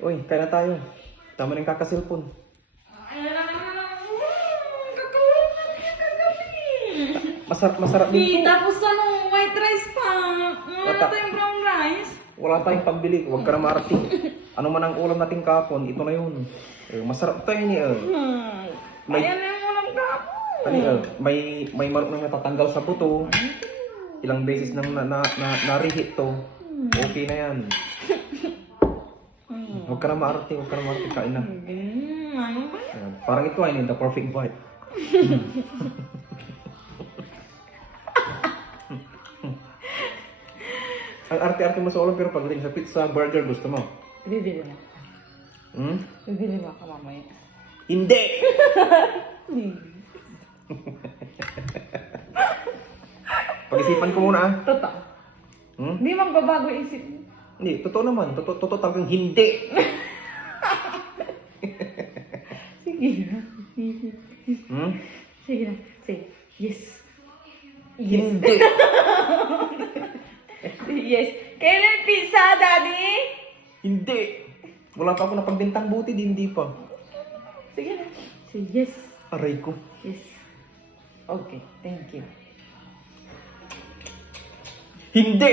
Uy, kaya na tayo. Tama na yung kakasilpon. Masarap din to. Tapos white rice pa. Wala Bata. tayong brown rice. Wala tayong pambili. Huwag ka na maarti. Ano man ang ulam natin kapon, ito na yun. Masarap tayo ni Ayan na yung ulam kapon. may manok na natatanggal sa buto. Ilang beses nang narihit to. Okay na yan. Huwag ka na maarti. Kain na. Ano ba? Ayan. Parang ito ay the perfect bite. Ang arte-arte mo sa ulam pero pagdating sa pizza, burger, gusto mo? Bibili mo. Hmm? Bibili mo ako mamaya. Hindi! Pag-isipan ko muna ah. Totoo. Hmm? Hindi magbabago isip mo. Hindi, totoo naman. Totoo talagang hindi. Sige na. Hmm? Sige na. Say, yes. Hindi. Yes. Kailan pizza, Daddy? Hindi. Wala pa ako napagbintang buti, hindi pa. Sige na. Say, yes. Aray ko. Yes. Okay, thank you. Hindi!